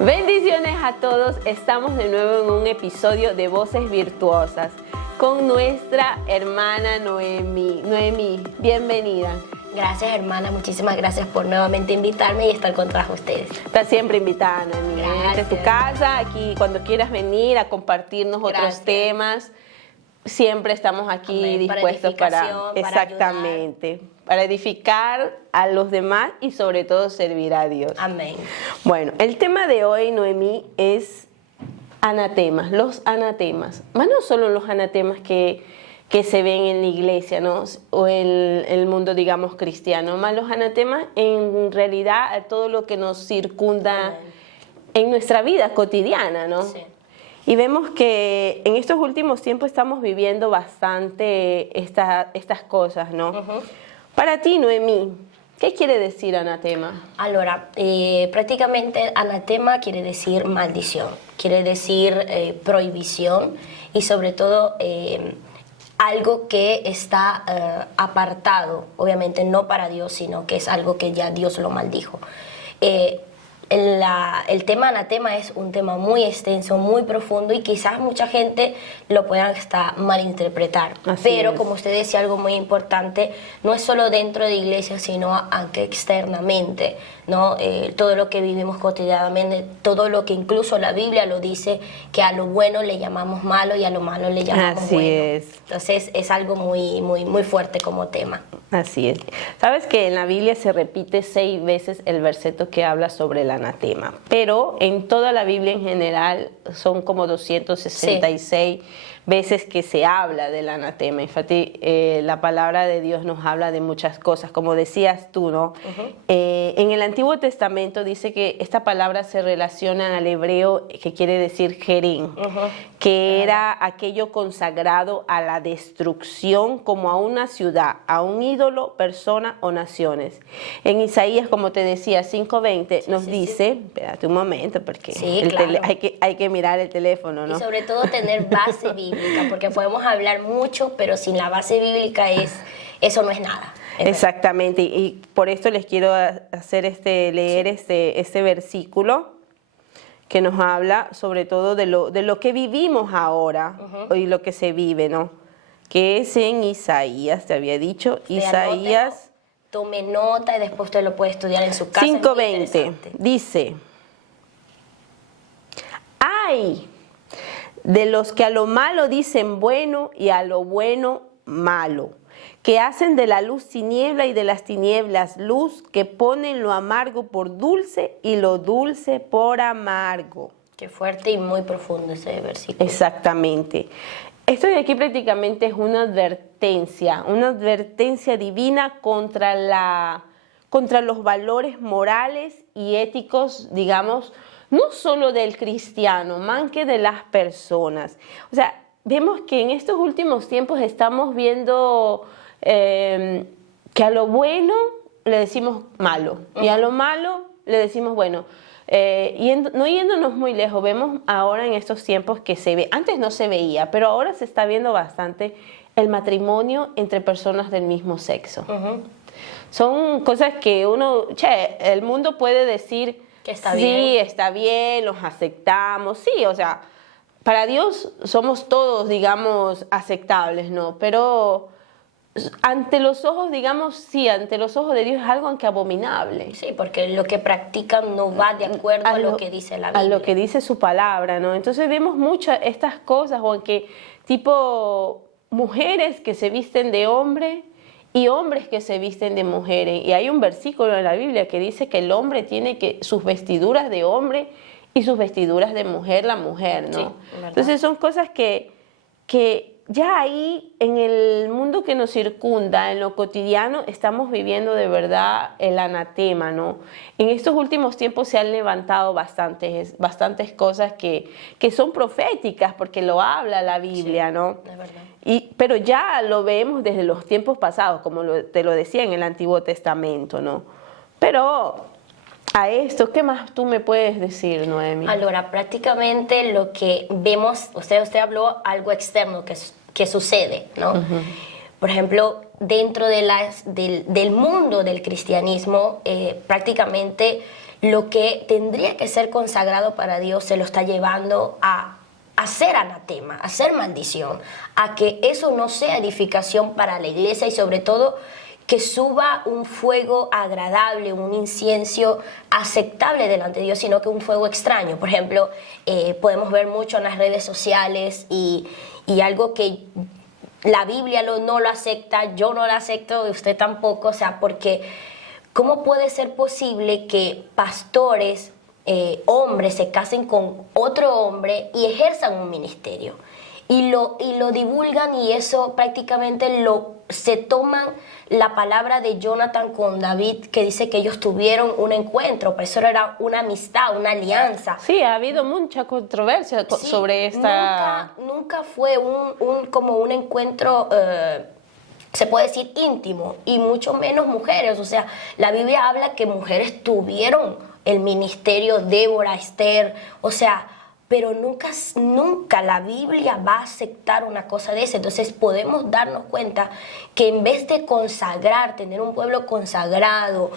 Bendiciones a todos, estamos de nuevo en un episodio de Voces Virtuosas con nuestra hermana Noemí. Noemí, bienvenida. Gracias, hermana, muchísimas gracias por nuevamente invitarme y estar con todas ustedes. Estás siempre invitada, Noemí. Esta es tu casa, aquí cuando quieras venir a compartirnos otros temas, siempre estamos aquí. Amén. Dispuestos para exactamente, para edificar a los demás y sobre todo servir a Dios. Amén. Bueno, el tema de hoy, Noemí, es anatemas, los anatemas. Más no solo los anatemas que se ven en la iglesia, ¿no? O en el mundo, digamos, cristiano, más los anatemas en realidad a todo lo que nos circunda. Amén. En nuestra vida cotidiana, ¿no? Sí. Y vemos que en estos últimos tiempos estamos viviendo bastante estas cosas, ¿no? Para ti, Noemí, ¿qué quiere decir anatema? Allora, prácticamente anatema quiere decir maldición, quiere decir prohibición y sobre todo algo que está apartado, obviamente no para Dios, sino que es algo que ya Dios lo maldijo. El tema anatema es un tema muy extenso, muy profundo y quizás mucha gente lo pueda hasta malinterpretar. Pero como usted decía, algo muy importante, no es solo dentro de iglesia, sino aunque externamente, ¿no? Todo lo que vivimos cotidianamente, todo lo que incluso la Biblia lo dice, que a lo bueno le llamamos malo y a lo malo le llamamos bueno. Entonces es algo muy, muy, muy fuerte como tema. Así es. Sabes que en la Biblia se repite 6 veces el verseto que habla sobre el anatema, pero en toda la Biblia en general son como 266 veces que se habla del anatema. Fíjate, la palabra de Dios nos habla de muchas cosas, como decías tú, ¿no? En el Antiguo Testamento dice que esta palabra se relaciona al hebreo que quiere decir jerem, que era aquello consagrado a la destrucción, como a una ciudad, a un ídolo, persona o naciones. En Isaías, como te decía, 5:20 nos dice, espérate un momento, porque hay que mirar el teléfono, ¿no? Y sobre todo tener base bíblica, porque podemos hablar mucho, pero sin la base bíblica eso no es nada. Exactamente, y por esto les quiero hacer leer este versículo que nos habla sobre todo de lo que vivimos ahora y lo que se vive, ¿no? Que es en Isaías, te había dicho, Isaías. Tome nota y después usted lo puede estudiar en su casa. 5:20 dice: ¡ay! De los que a lo malo dicen bueno y a lo bueno malo, que hacen de la luz tiniebla y de las tinieblas luz, que ponen lo amargo por dulce y lo dulce por amargo. Qué fuerte y muy profundo ese versículo. Exactamente. Esto de aquí prácticamente es una advertencia divina contra los valores morales y éticos, digamos, no solo del cristiano, más que de las personas. O sea, vemos que en estos últimos tiempos estamos viendo que a lo bueno le decimos malo y a lo malo le decimos bueno. No yéndonos muy lejos, vemos ahora en estos tiempos que se ve, antes no se veía, pero ahora se está viendo bastante el matrimonio entre personas del mismo sexo. Son cosas que el mundo puede decir que está bien. Sí, está bien, los aceptamos, sí, o sea, para Dios somos todos, digamos, aceptables, ¿no? Pero ante los ojos, digamos, sí, ante los ojos de Dios es algo que abominable. Sí, porque lo que practican no va de acuerdo a lo que dice la Biblia. A lo que dice su palabra, ¿no? Entonces vemos muchas estas cosas, o que tipo mujeres que se visten de hombre y hombres que se visten de mujeres. Y hay un versículo en la Biblia que dice que el hombre tiene sus vestiduras de hombre y sus vestiduras de mujer, la mujer, ¿no? Sí, entonces son cosas que ya ahí en el mundo que nos circunda, en lo cotidiano, estamos viviendo de verdad el anatema, ¿no? En estos últimos tiempos se han levantado bastantes cosas que son proféticas, porque lo habla la Biblia, ¿no? Es verdad. Pero ya lo vemos desde los tiempos pasados, como te lo decía en el Antiguo Testamento, ¿no? Pero a esto, ¿qué más tú me puedes decir, Noemí? Ahora, prácticamente lo que vemos, usted habló algo externo que sucede, ¿no? Por ejemplo, dentro del mundo del cristianismo, prácticamente lo que tendría que ser consagrado para Dios se lo está llevando a ser anatema, a ser maldición, a que eso no sea edificación para la iglesia y sobre todo que suba un fuego agradable, un incienso aceptable delante de Dios, sino que un fuego extraño. Por ejemplo, podemos ver mucho en las redes sociales y algo que la Biblia no lo acepta, yo no lo acepto y usted tampoco, o sea, porque ¿cómo puede ser posible que pastores, hombres se casen con otro hombre y ejerzan un ministerio? Y lo divulgan y eso prácticamente se toman la palabra de Jonathan con David que dice que ellos tuvieron un encuentro, pero eso era una amistad, una alianza. Sí, ha habido mucha controversia sobre esta... Nunca fue como un encuentro... se puede decir íntimo y mucho menos mujeres, o sea, la Biblia habla que mujeres tuvieron el ministerio, Débora, Esther, o sea, pero nunca la Biblia va a aceptar una cosa de esa. Entonces podemos darnos cuenta que en vez de consagrar, tener un pueblo consagrado,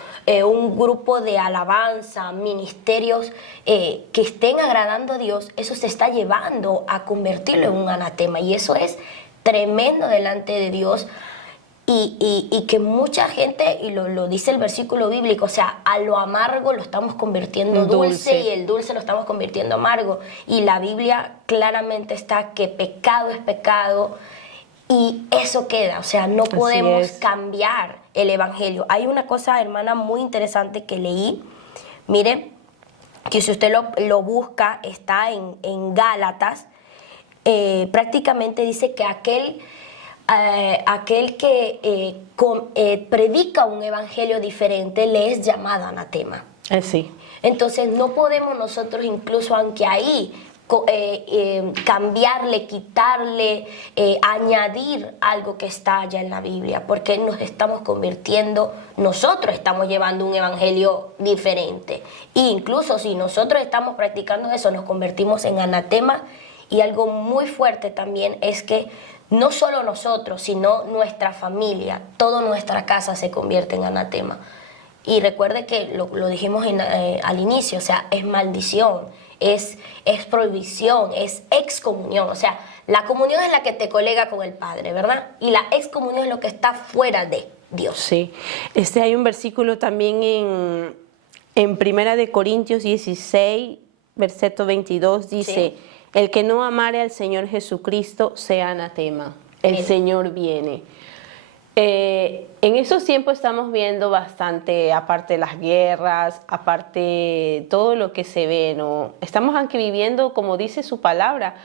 un grupo de alabanza, ministerios que estén agradando a Dios, eso se está llevando a convertirlo en un anatema y eso es tremendo delante de Dios. Y que mucha gente, y lo dice el versículo bíblico, o sea, a lo amargo lo estamos convirtiendo dulce y el dulce lo estamos convirtiendo amargo. Y la Biblia claramente está que pecado es pecado y eso queda, o sea, no podemos cambiar el evangelio. Hay una cosa, hermana, muy interesante que leí, mire, que si usted lo busca, está en Gálatas, prácticamente dice que aquel que predica un evangelio diferente le es llamado anatema. Sí. Entonces no podemos nosotros incluso aunque ahí cambiarle, quitarle, añadir algo que está allá en la Biblia, porque nos estamos convirtiendo, nosotros estamos llevando un evangelio diferente. E incluso si nosotros estamos practicando eso, nos convertimos en anatema. Y algo muy fuerte también es que no solo nosotros, sino nuestra familia, toda nuestra casa se convierte en anatema. Y recuerde que lo dijimos al inicio, o sea, es maldición, es prohibición, es excomunión. O sea, la comunión es la que te colega con el Padre, ¿verdad? Y la excomunión es lo que está fuera de Dios. Sí, hay un versículo también en 1 Corintios 16, versículo 22, dice... Sí. El que no amare al Señor Jesucristo sea anatema. El Señor viene. En esos tiempos estamos viendo bastante, aparte de las guerras, aparte todo lo que se ve, ¿no? Estamos aunque viviendo, como dice su palabra,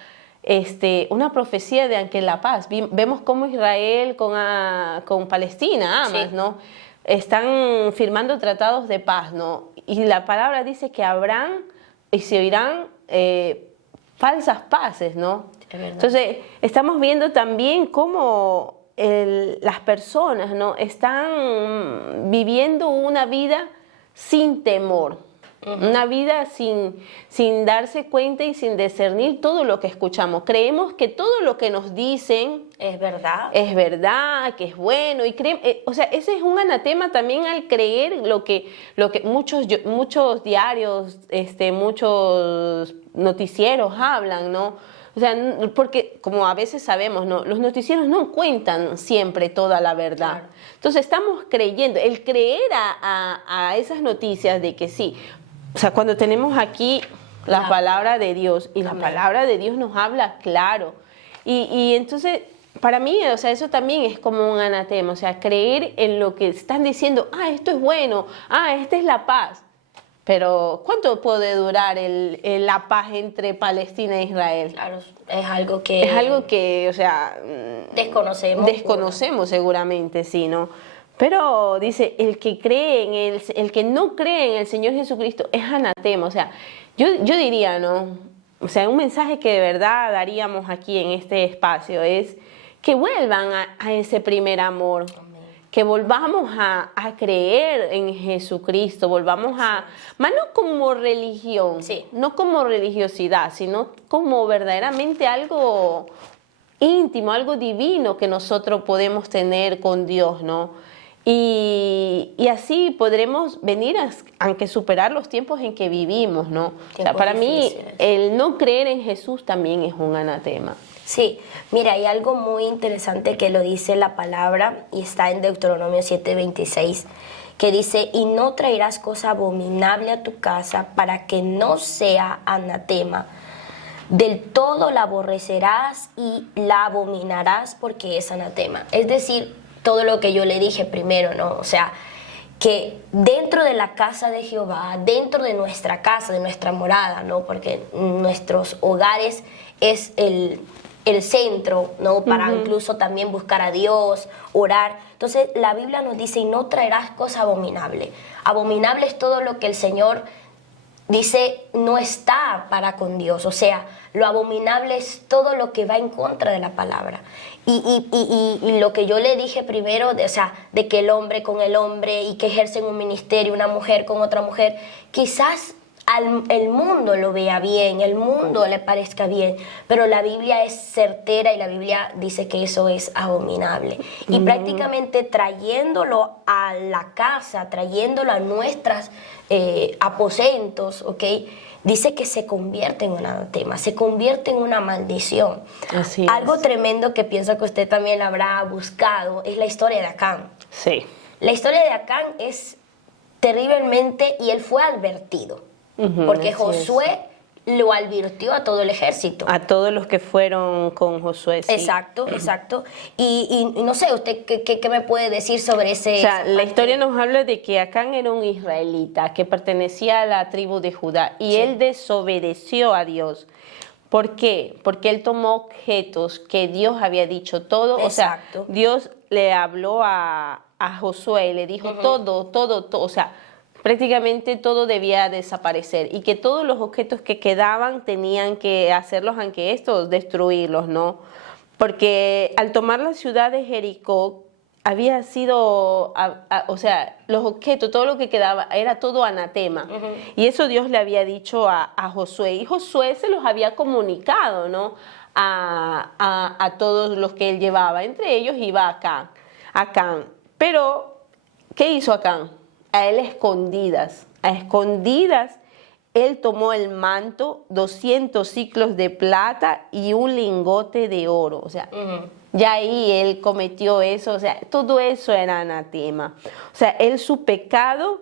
una profecía de aunque la paz. Vemos cómo Israel con Palestina, Hamas, sí, ¿no? Están firmando tratados de paz, ¿no? Y la palabra dice que habrán y se oirán falsas paces, ¿no? Entonces, estamos viendo también cómo las personas, ¿no?, están viviendo una vida sin temor, una vida sin darse cuenta y sin discernir todo lo que escuchamos. Creemos que todo lo que nos dicen es verdad, que es bueno, y o sea, ese es un anatema también al creer lo que muchos diarios, muchos noticieros hablan, ¿no? O sea, porque como a veces sabemos, ¿no?, los noticieros no cuentan siempre toda la verdad. Claro. Entonces estamos creyendo, el creer a esas noticias de que sí, o sea, cuando tenemos aquí la palabra de Dios y la palabra de Dios nos habla claro. Y entonces, para mí, o sea, eso también es como un anatema, o sea, creer en lo que están diciendo, esto es bueno, esta es la paz. Pero, ¿cuánto puede durar la paz entre Palestina e Israel? Claro, es algo que, o sea, desconocemos seguramente, sí, ¿no? Pero dice, el que no cree en el Señor Jesucristo es anatema. O sea, yo diría, ¿no? O sea, un mensaje que de verdad daríamos aquí en este espacio es que vuelvan a ese primer amor. Que volvamos a creer en Jesucristo, volvamos más no como religión, sí, no como religiosidad, sino como verdaderamente algo íntimo, algo divino que nosotros podemos tener con Dios, ¿no? Y así podremos venir aunque superar los tiempos en que vivimos, ¿no? O sea, para mí, el no creer en Jesús también es un anatema. Sí, mira, hay algo muy interesante que lo dice la palabra y está en Deuteronomio 7:26, que dice, y no traerás cosa abominable a tu casa para que no sea anatema. Del todo la aborrecerás y la abominarás porque es anatema. Es decir, todo lo que yo le dije primero, ¿no? O sea, que dentro de la casa de Jehová, dentro de nuestra casa, de nuestra morada, ¿no? Porque nuestros hogares es el centro, ¿no? Para incluso también buscar a Dios, orar. Entonces la Biblia nos dice, y no traerás cosa abominable. Abominable es todo lo que el Señor dice no está para con Dios. O sea, lo abominable es todo lo que va en contra de la palabra. Y lo que yo le dije primero, o sea, de que el hombre con el hombre y que ejercen un ministerio, una mujer con otra mujer, quizás el mundo lo vea bien, el mundo le parezca bien, pero la Biblia es certera y la Biblia dice que eso es abominable. Y prácticamente trayéndolo a la casa, trayéndolo a nuestros aposentos, ¿ok? Dice que se convierte en un anatema, se convierte en una maldición. Así es. Algo tremendo que pienso que usted también habrá buscado es la historia de Acán. Sí. La historia de Acán es terriblemente, y él fue advertido. Porque Josué lo advirtió a todo el ejército. A todos los que fueron con Josué, sí. Exacto, exacto. Y no sé, ¿usted qué me puede decir sobre ese? O sea, la historia nos habla de que Acán era un israelita que pertenecía a la tribu de Judá y él desobedeció a Dios. ¿Por qué? Porque él tomó objetos que Dios había dicho todo. Exacto. O sea, Dios le habló a Josué y le dijo todo, o sea, prácticamente todo debía desaparecer y que todos los objetos que quedaban tenían que hacerlos, aunque estos, destruirlos, ¿no? Porque al tomar la ciudad de Jericó había sido, o sea, los objetos, todo lo que quedaba era todo anatema. Y eso Dios le había dicho a Josué y Josué se los había comunicado, ¿no? A todos los que él llevaba, entre ellos iba Acán. Pero, ¿qué hizo Acán? A él a escondidas, él tomó el manto, 200 siclos de plata y un lingote de oro. O sea, ya ahí él cometió eso, o sea, todo eso era anatema. O sea, él su pecado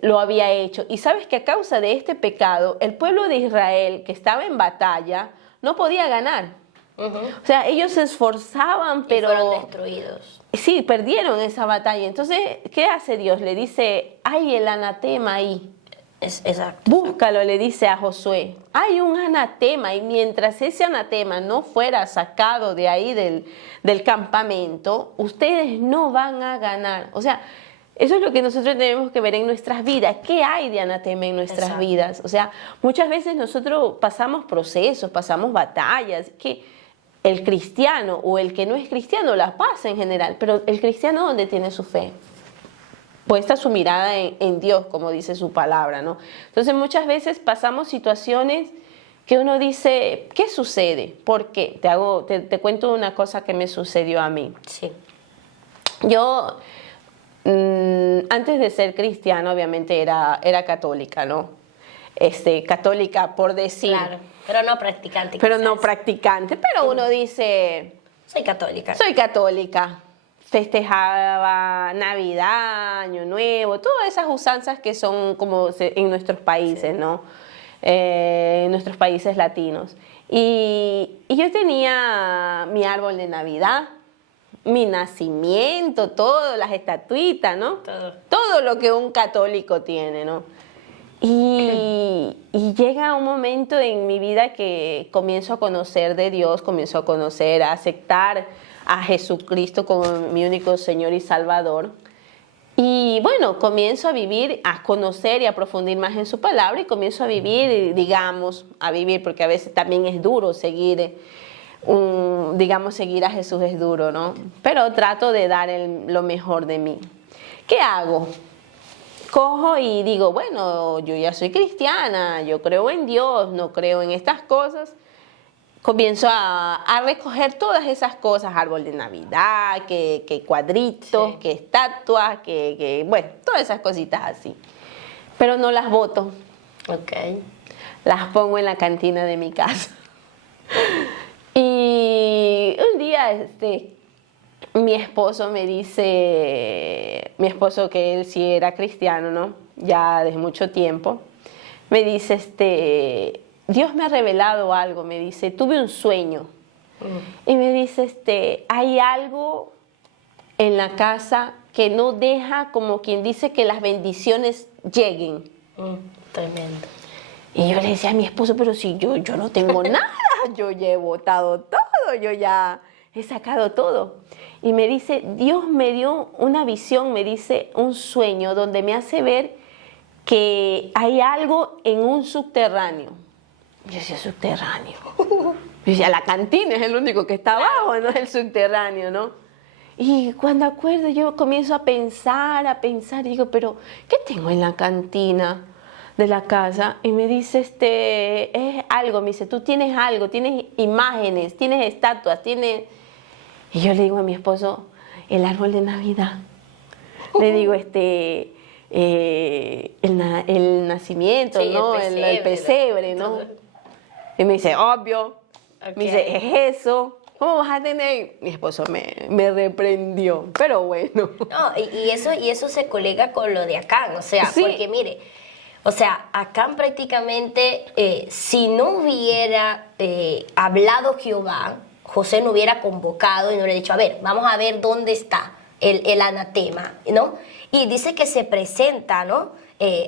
lo había hecho. Y sabes que a causa de este pecado, el pueblo de Israel que estaba en batalla no podía ganar. O sea, ellos se esforzaban, pero fueron destruidos. Sí, perdieron esa batalla. Entonces, ¿qué hace Dios? Le dice, hay el anatema ahí. Exacto. Búscalo, le dice a Josué. Hay un anatema y mientras ese anatema no fuera sacado de ahí del campamento, ustedes no van a ganar. O sea, eso es lo que nosotros tenemos que ver en nuestras vidas. ¿Qué hay de anatema en nuestras vidas? O sea, muchas veces nosotros pasamos procesos, pasamos batallas, que el cristiano o el que no es cristiano las pasa en general, pero el cristiano, ¿dónde tiene su fe? Puesta su mirada en Dios, como dice su palabra, ¿no? Entonces muchas veces pasamos situaciones que uno dice, ¿qué sucede? ¿Por qué? Te cuento una cosa que me sucedió a mí. Sí. Yo, antes de ser cristiana, obviamente era católica, ¿no? Católica por decir. Claro, pero no practicante. Pero no practicante, pero uno dice... Soy católica. Soy católica. Festejaba Navidad, Año Nuevo, todas esas usanzas que son como en nuestros países, ¿no? En nuestros países latinos. Y yo tenía mi árbol de Navidad, mi nacimiento, todo, las estatuitas, ¿no? Todo lo que un católico tiene, ¿no? Y llega un momento en mi vida que comienzo a conocer de Dios, comienzo a conocer, a aceptar a Jesucristo como mi único Señor y Salvador. Y bueno, comienzo a vivir, a conocer y a profundir más en su palabra y comienzo a vivir, digamos, porque a veces también es duro seguir a Jesús es duro, ¿no? Pero trato de dar lo mejor de mí. ¿Qué hago? Cojo y digo, bueno, yo ya soy cristiana, yo creo en Dios, no creo en estas cosas. comienzo a recoger todas esas cosas, árbol de Navidad, que cuadritos, Sí. que estatuas, bueno, todas esas cositas así. Pero no las boto, Ok. las pongo en la cantina de mi casa. Y un día mi esposo me dice, mi esposo que él sí era cristiano, ¿no? Ya desde mucho tiempo, me dice, Dios me ha revelado algo, me dice, tuve un sueño. Y me dice, hay algo en la casa que no deja, como quien dice, que las bendiciones lleguen. Tremendo. Y yo le decía a mi esposo, pero si yo no tengo nada, yo ya he botado todo, yo ya he sacado todo. Y me dice, Dios me dio una visión, me dice, un sueño donde me hace ver que hay algo en un subterráneo. Yo decía, subterráneo. Yo decía, la cantina es el único que está abajo, no es el subterráneo, ¿no? Y cuando acuerdo, yo comienzo a pensar, y digo, pero ¿qué tengo en la cantina de la casa? Y me dice, es algo, me dice, tú tienes algo, tienes imágenes, tienes estatuas, tienes... Y yo le digo a mi esposo, el árbol de Navidad. Le digo, el nacimiento, Sí, ¿no? El pesebre, ¿no? Y me dice, obvio. Ok. Me dice, es eso. ¿Cómo vas a tener? Mi esposo me reprendió, pero bueno. No, y eso se colega con lo de Acán, o sea, Sí. porque mire, o sea, Acán prácticamente, si no hubiera hablado Jehová, José no hubiera convocado y no hubiera dicho, a ver, vamos a ver dónde está el anatema, ¿no? Y dice que se presenta, ¿no?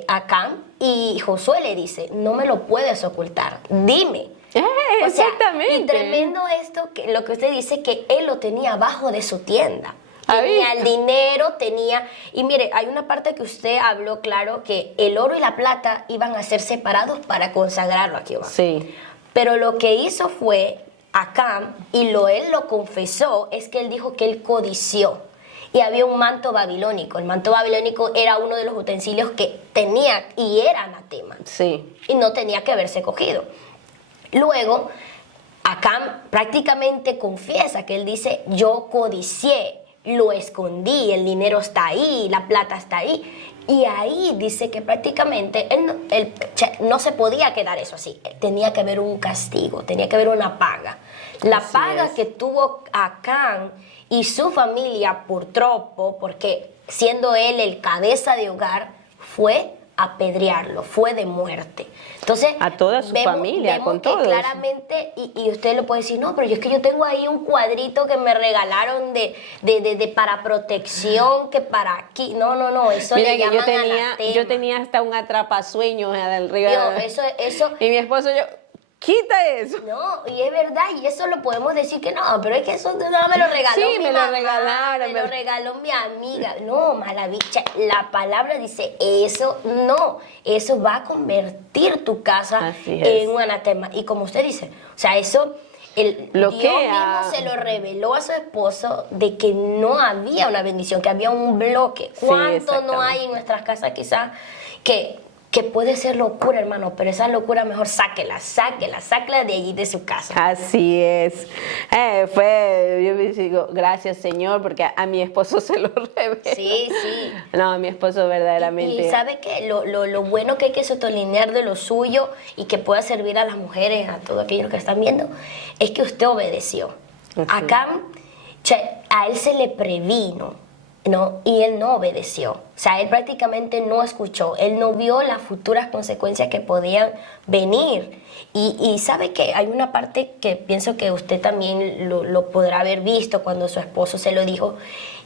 Acán, y Josué le dice, no me lo puedes ocultar, dime. O sea, Exactamente. y tremendo esto, que lo que usted dice, que él lo tenía abajo de su tienda. ¿Ha Tenía el visto? dinero, tenía... Y mire, hay una parte que usted habló, claro, que el oro y la plata iban a ser separados para consagrarlo a Jehová. Sí. Pero lo que hizo fue, Acán, y él lo confesó, es que él dijo que él codició. Y había un manto babilónico. El manto babilónico era uno de los utensilios que tenía y era anatema. Sí. Y no tenía que haberse cogido. Luego, Acán prácticamente confiesa que él dice, yo codicié, lo escondí, el dinero está ahí, la plata está ahí. Y ahí dice que prácticamente él no se podía quedar eso así. Tenía que haber un castigo, tenía que haber una paga. La Así paga es. que tuvo Acán y su familia por tropo, porque siendo él el cabeza de hogar, fue apedrearlo, fue de muerte. Entonces, A toda su familia, con que todos. claramente, y usted lo puede decir, no, pero es que yo tengo ahí un cuadrito que me regalaron de para protección, que para aquí. No, eso Mira le que llaman yo anatema. tenía hasta un atrapasueños del río. Dios, eso, Y mi esposo, quita eso. no, y es verdad, y eso lo podemos decir que no, pero es que eso no me lo regaló Sí, mi me lo mamá, regalaron, me lo regaló mi amiga. No, mala bicha, la palabra dice eso, no, eso va a convertir tu casa Así es. en un anatema. Y como usted dice, o sea, eso, Dios Bloquea. mismo se lo reveló a su esposo de que no había una bendición, que había un bloque. Sí, ¿Cuánto no exactamente. hay en nuestras casas quizás que puede ser locura, hermano, pero esa locura mejor sáquela de allí de su casa. Así es. Yo me digo, gracias Señor, porque a mi esposo se lo reveló. Sí, sí. No, a mi esposo verdaderamente. Y sabe que lo bueno que hay que sotolinear de lo suyo y que pueda servir a las mujeres, a todos aquellos que están viendo, es que usted obedeció. Así. Acá, a él se le previno, ¿no? Y él no obedeció. O sea, él prácticamente no escuchó. Él no vio las futuras consecuencias que podían venir. Y sabe que hay una parte que pienso que usted también lo podrá haber visto cuando su esposo se lo dijo,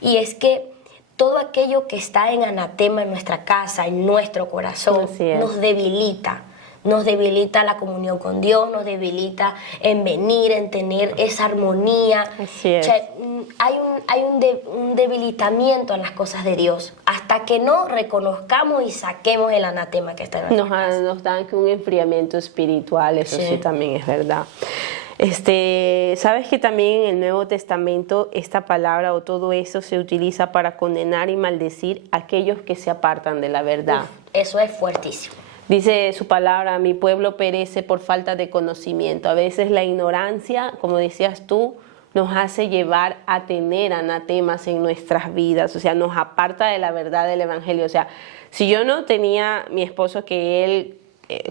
y es que todo aquello que está en anatema en nuestra casa, en nuestro corazón, Así es. nos debilita. Nos debilita la comunión con Dios, nos debilita en venir, en tener esa armonía. Así es. Hay un debilitamiento en las cosas de Dios hasta que no reconozcamos y saquemos el anatema que está en nuestra casa. Nos dan que un enfriamiento espiritual, eso sí también es verdad. Sabes que también en el Nuevo Testamento esta palabra o todo eso se utiliza para condenar y maldecir a aquellos que se apartan de la verdad. Uf, eso es fuertísimo. Dice su palabra, mi pueblo perece por falta de conocimiento. A veces la ignorancia, como decías tú, nos hace llevar a tener anatemas en nuestras vidas, o sea, nos aparta de la verdad del evangelio. O sea, si yo no tenía mi esposo, que él,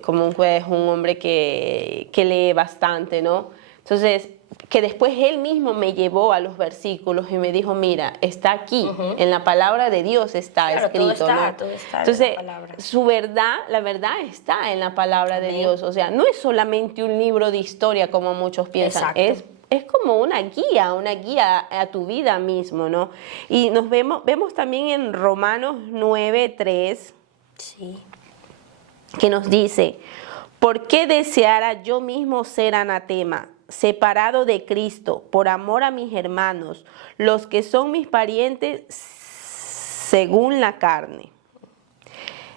como un juez, un hombre que lee bastante, ¿no? Entonces, que después él mismo me llevó a los versículos y me dijo, mira, está aquí, en la palabra de Dios está escrito, todo está, ¿no? todo está Entonces, en la palabra. su verdad, la verdad está en la palabra de Dios. O sea, no es solamente un libro de historia como muchos piensan, es como una guía a tu vida mismo, ¿no? Y vemos también en Romanos 9:3, sí, que nos dice, ¿por qué deseara yo mismo ser anatema, separado de Cristo, por amor a mis hermanos, los que son mis parientes según la carne?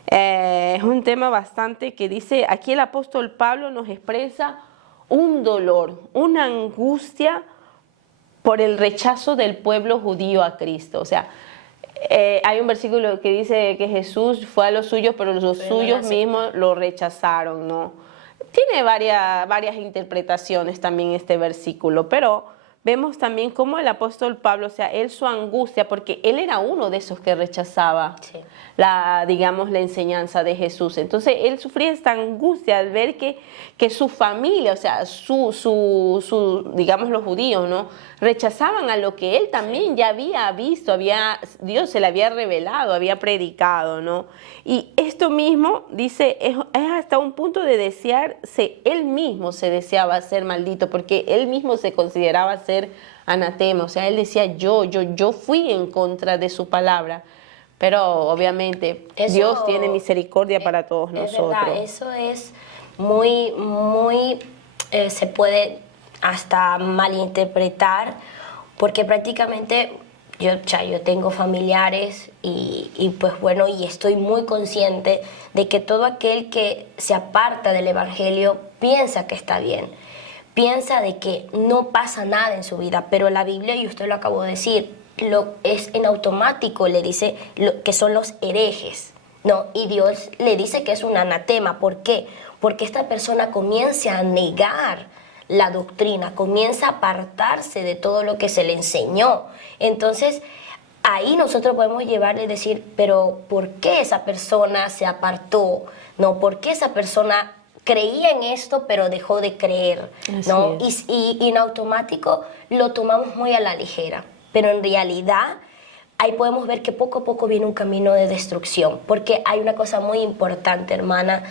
Es un tema bastante que dice, aquí el apóstol Pablo nos expresa un dolor, una angustia por el rechazo del pueblo judío a Cristo. O sea, hay un versículo que dice que Jesús fue a los suyos, pero los suyos mismos lo rechazaron, ¿no? Tiene varias interpretaciones también este versículo, pero vemos también cómo el apóstol Pablo, o sea, él su angustia, porque él era uno de esos que rechazaba la enseñanza de Jesús. Entonces, él sufría esta angustia al ver que su familia, o sea, digamos los judíos, ¿no? Rechazaban a lo que él también ya había visto, Dios se le había revelado, había predicado, ¿no? Y esto mismo, dice, es hasta un punto de desearse, él mismo se deseaba ser maldito, porque él mismo se consideraba ser anatema, o sea, él decía, yo fui en contra de su palabra, pero obviamente Dios tiene misericordia para todos nosotros. Verdad, eso es muy, se puede hasta malinterpretar, porque prácticamente yo tengo familiares y pues bueno, y estoy muy consciente de que todo aquel que se aparta del evangelio piensa que está bien, piensa de que no pasa nada en su vida, pero la Biblia, y usted lo acabó de decir, es en automático, le dice que son los herejes, ¿no? Y Dios le dice que es un anatema. ¿Por qué? Porque esta persona comienza a negar la doctrina, comienza a apartarse de todo lo que se le enseñó. Entonces, ahí nosotros podemos llevarle y decir, pero ¿por qué esa persona se apartó? ¿No? ¿Por qué esa persona creía en esto pero dejó de creer? ¿No? Y en automático lo tomamos muy a la ligera, pero en realidad ahí podemos ver que poco a poco viene un camino de destrucción, porque hay una cosa muy importante, hermana,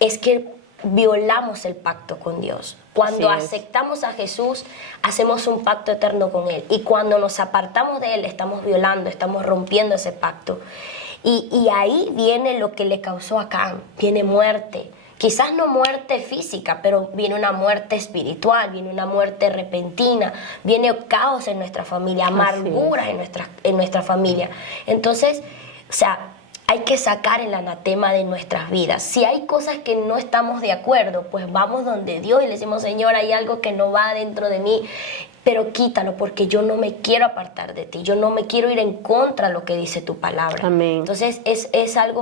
es que violamos el pacto con Dios. Cuando aceptamos a Jesús, hacemos un pacto eterno con Él, y cuando nos apartamos de Él, estamos violando, estamos rompiendo ese pacto. Y ahí viene lo que le causó a Caín, viene muerte. Quizás no muerte física, pero viene una muerte espiritual, viene una muerte repentina, viene caos en nuestra familia, amargura en nuestra familia. Entonces, o sea, hay que sacar el anatema de nuestras vidas. Si hay cosas que no estamos de acuerdo, pues vamos donde Dios y le decimos, Señor, hay algo que no va dentro de mí, pero quítalo, porque yo no me quiero apartar de ti, yo no me quiero ir en contra de lo que dice tu palabra. Amén. Entonces, es algo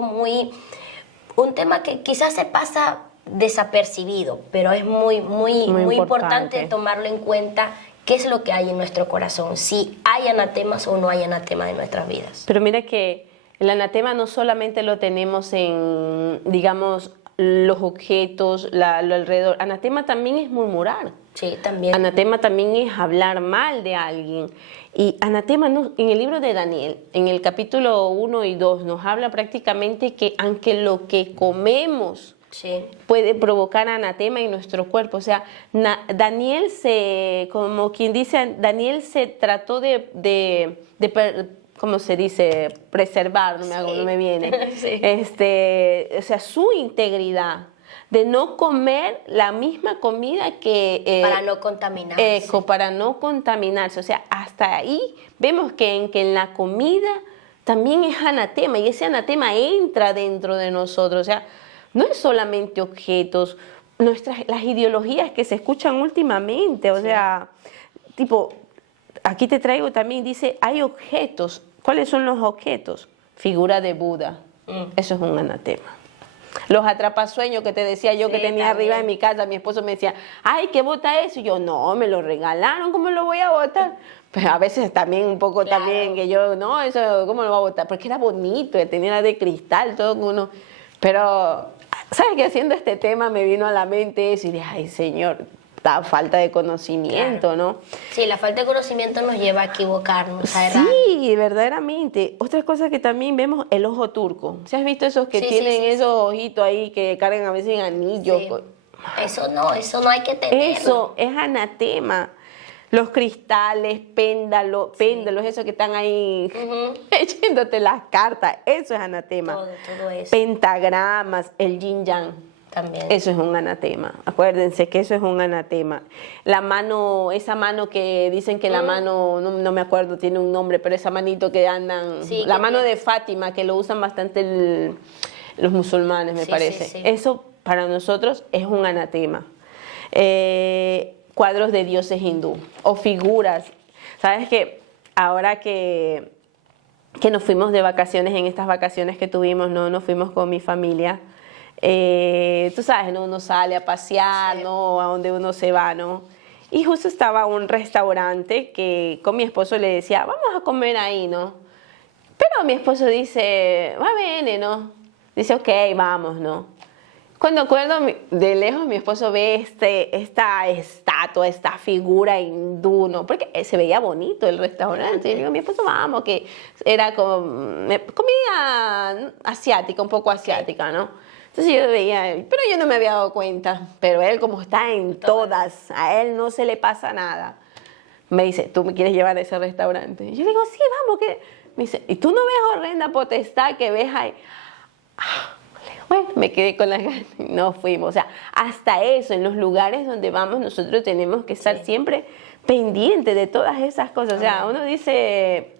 un tema que quizás se pasa desapercibido, pero es muy importante tomarlo en cuenta, qué es lo que hay en nuestro corazón, si hay anatemas o no hay anatemas en nuestras vidas. Pero mira que el anatema no solamente lo tenemos en, digamos, los objetos, lo alrededor. Anatema también es murmurar. Sí, también. Anatema también es hablar mal de alguien. Y anatema, en el libro de Daniel, en el capítulo 1 y 2, nos habla prácticamente que aunque lo que comemos puede provocar anatema en nuestro cuerpo. O sea, Daniel como quien dice, Daniel se trató de ¿cómo se dice? Preservar, no me viene. Sí. O sea, su integridad, de no comer la misma comida que... para no contaminarse. Para no contaminarse. O sea, hasta ahí vemos que en la comida también es anatema, y ese anatema entra dentro de nosotros. O sea, no es solamente objetos, las ideologías que se escuchan últimamente, o sea, tipo... Aquí te traigo también, dice, hay objetos. ¿Cuáles son los objetos? Figura de Buda. Eso es un anatema. Los atrapasueños que te decía yo que Sí, tenía también. arriba de mi casa, mi esposo me decía, ay, ¿qué bota eso? Y yo, no, me lo regalaron, ¿cómo lo voy a botar? Pero a veces también un poco Claro. también que yo, no, eso, ¿cómo lo voy a botar? Porque era bonito, tenía de cristal, todo uno. Pero, ¿sabes qué? Haciendo este tema me vino a la mente eso y dije, ay, Señor, da falta de conocimiento, ¿no? Sí, la falta de conocimiento nos lleva a equivocarnos, a errar. Sí, verdaderamente. Otra cosa que también vemos, el ojo turco. ¿Sí has visto esos que Sí, sí, tienen sí, esos ojitos ahí que cargan a veces en anillos? Sí. Eso no hay que tenerlo. Eso es anatema. Los cristales, péndalos, esos que están ahí echándote las cartas, eso es anatema. Todo eso. Pentagramas, el yin yang. También. Eso es un anatema. Acuérdense que eso es un anatema. La mano, esa mano que dicen que la mano, no me acuerdo, tiene un nombre, pero esa manito que andan, Sí, la que mano tiene- de Fátima, que lo usan bastante los musulmanes, me Sí, parece. sí, sí. Eso para nosotros es un anatema. Cuadros de dioses hindú o figuras. ¿Sabes qué? Ahora que nos fuimos de vacaciones, en estas vacaciones que tuvimos, ¿no? Nos fuimos con mi familia. Tú sabes, ¿no? Uno sale a pasear, Sí. ¿no? A donde uno se va, ¿no? Y justo estaba un restaurante que con mi esposo le decía, vamos a comer ahí, ¿no? Pero mi esposo dice, va bene, ¿no? Dice, ok, vamos, ¿no? Cuando acuerdo de lejos, mi esposo ve esta estatua, esta figura hindú, ¿no? Porque se veía bonito el restaurante. Y yo digo, mi esposo, vamos, que era como comida asiática, un poco asiática, ¿no? Entonces yo veía, pero yo no me había dado cuenta. Pero él, como está en todas, a él no se le pasa nada. Me dice, ¿tú me quieres llevar a ese restaurante? Y yo digo, sí, vamos. Que... Me dice, ¿y tú no ves horrenda potestad que ves ahí? Bueno, me quedé con las ganas y no fuimos. O sea, hasta eso, en los lugares donde vamos, nosotros tenemos que estar siempre pendientes de todas esas cosas. O sea, uno dice,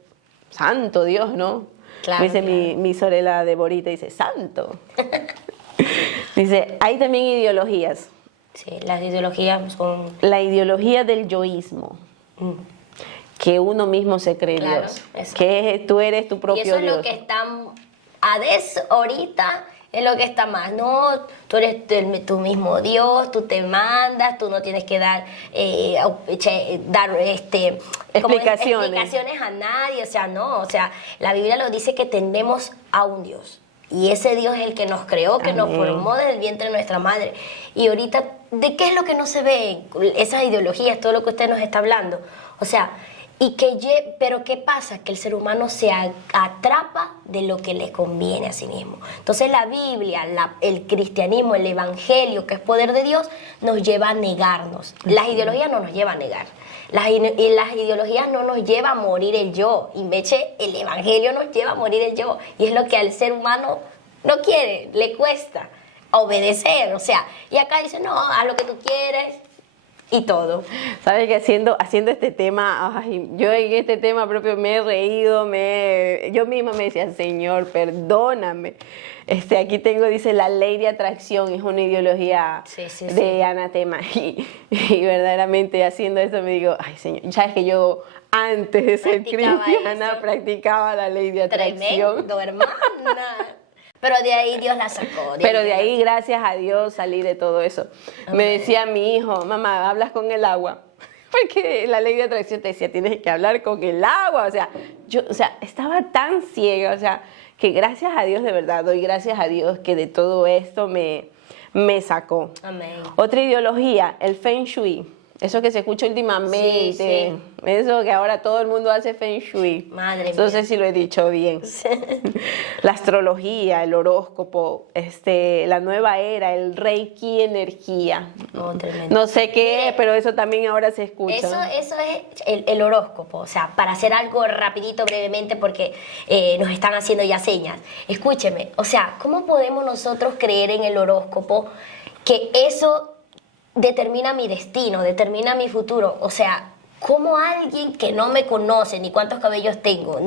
santo Dios, ¿no? Claro, Dice claro. mi Sorela de Borita, dice, santo. Dice, hay también ideologías. Sí, las ideologías son... La ideología del yoísmo. Que uno mismo se cree Claro, Dios. exacto. Que tú eres tu propio Y eso es Dios. lo que está ahorita, es lo que está más. No, tú eres tu mismo Dios, tú te mandas, tú no tienes que dar Explicaciones. explicaciones a nadie. O sea, no. O sea, la Biblia lo dice que tenemos a un Dios. Y ese Dios es el que nos creó, que nos Amén. formó desde el vientre de nuestra madre. Y ahorita, ¿de qué es lo que no se ve? Esas ideologías, todo lo que usted nos está hablando. O sea, pero ¿qué pasa? Que el ser humano se atrapa de lo que le conviene a sí mismo. Entonces la Biblia, el cristianismo, el evangelio, que es poder de Dios, nos lleva a negarnos. Las ideologías no nos llevan a negar. Las ideologías no nos llevan a morir el yo. Y el evangelio nos lleva a morir el yo. Y es lo que al ser humano no quiere, le cuesta obedecer. O sea, y acá dice, no, haz lo que tú quieres y todo. Sabes que haciendo este tema, ay, yo en este tema propio me he reído, yo misma me decía, Señor, perdóname. Aquí tengo, dice, la ley de atracción es una ideología de anatema. Y verdaderamente haciendo eso me digo, ay, Señor, sabes que yo antes de ser cristiana practicaba la ley de atracción. Tremendo, hermana. Pero de ahí Dios la sacó. Pero de ahí, gracias a Dios, salí de todo eso. Amén. Me decía mi hijo, mamá, ¿hablas con el agua? Porque la ley de atracción te decía, tienes que hablar con el agua. O sea, estaba tan ciega, o sea, que gracias a Dios, de verdad, doy gracias a Dios que de todo esto me sacó. Amén. Otra ideología, el Feng Shui. Eso que se escucha últimamente, sí. Eso que ahora todo el mundo hace Feng Shui. Madre mía. No sé si lo he dicho bien. La astrología, el horóscopo, la nueva era, el Reiki energía. Oh, tremendo. No sé qué es, pero eso también ahora se escucha. Eso es el horóscopo. O sea, para hacer algo rapidito, brevemente, porque nos están haciendo ya señas. Escúcheme, o sea, ¿cómo podemos nosotros creer en el horóscopo que eso determina mi destino, determina mi futuro? O sea, ¿cómo alguien que no me conoce, ni cuántos cabellos tengo,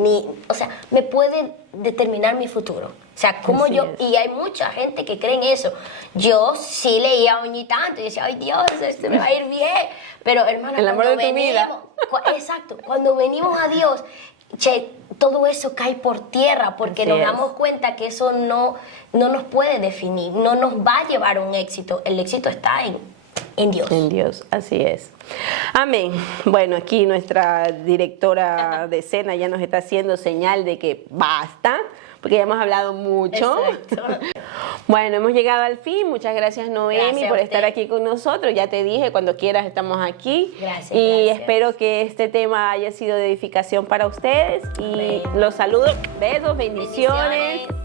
o sea, me puede determinar mi futuro? O sea, ¿cómo Así yo? es. Y hay mucha gente que cree en eso. Yo sí leía Oñi tanto y decía, ay Dios, me va a ir bien. Pero hermana, el amor de tu vida. Exacto, cuando venimos a Dios, todo eso cae por tierra porque Así nos es. damos cuenta que eso no nos puede definir, no nos va a llevar a un éxito. El éxito está en Dios. En Dios, así es. Amén. Bueno, aquí nuestra directora de escena ya nos está haciendo señal de que basta, porque ya hemos hablado mucho. Exacto. Bueno, hemos llegado al fin. Muchas gracias, Noemi, Gracias a por usted. estar aquí con nosotros. Ya te dije, cuando quieras estamos aquí. Gracias, Y gracias. espero que este tema haya sido de edificación para ustedes. Y Amén. los saludo. Besos, bendiciones. Bendiciones.